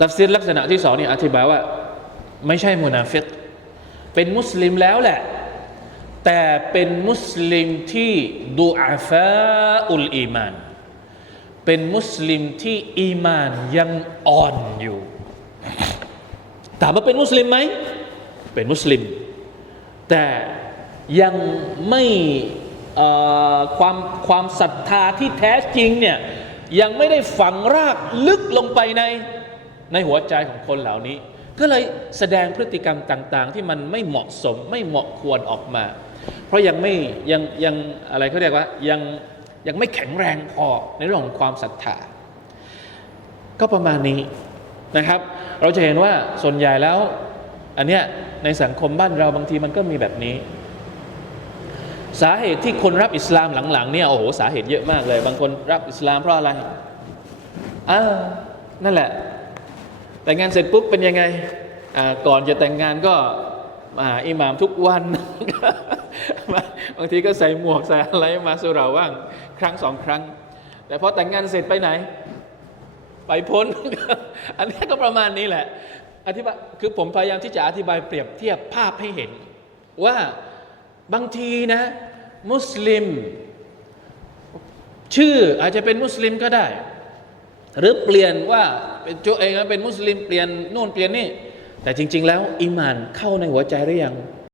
ตัฟซีรลักษณะที่สองนี่อธิบายว่า ไม่ใช่มุนาฟิกเป็นมุสลิมแล้วแหละ แต่เป็นมุสลิมที่ดูอาฟาอุลอีมาน เป็นมุสลิมที่อีมานยังอ่อนอยู่ถามว่าเป็นมุสลิมไหม เป็นมุสลิม แต่ยังไม่ความความศรัทธาที่แท้จริงเนี่ยยังไม่ได้ฝังรากลึกลงไปใน ในหัวใจของคนเหล่านี้ ก็เลยแสดงพฤติกรรมต่าง ๆ ที่มันไม่เหมาะสมไม่เหมาะควรออกมา เพราะยังไม่ยังยังอะไรเขาเรียกว่ายังยังไม่แข็งแรงพอในเรื่องของความศรัทธาก็ประมาณนี้นะครับ เราจะเห็นว่าส่วนใหญ่แล้ว อันเนี้ยในสังคมบ้านเราบางทีมันก็มีแบบนี้ สาเหตุที่คนรับอิสลามหลังๆเนี่ยโอ้โหสาเหตุเยอะมากเลย บางคนรับอิสลามเพราะอะไรอ่านั่นแหละ แต่งงานเสร็จปุ๊บเป็นยังไงก่อนจะแต่งงานก็มาอิหมามทุกวันบางทีก็ใส่หมวกใส่อะไรมาสุราว่างครั้งสองครั้ง แต่พอแต่งงานเสร็จไปไหน ไปพ้น อันนี้ก็ประมาณนี้แหละอธิบายคือผมพยายามที่จะอธิบายเปรียบเทียบภาพให้เห็น ว่าบางทีนะ มุสลิม ชื่ออาจจะเป็นมุสลิมก็ได้ หรือเปลี่ยนว่าเป็นโจเองเป็นมุสลิมเปลี่ยนนู่นเปลี่ยนนี่ แต่จริง ๆ แล้วอิมานเข้าในหัวใจหรือยัง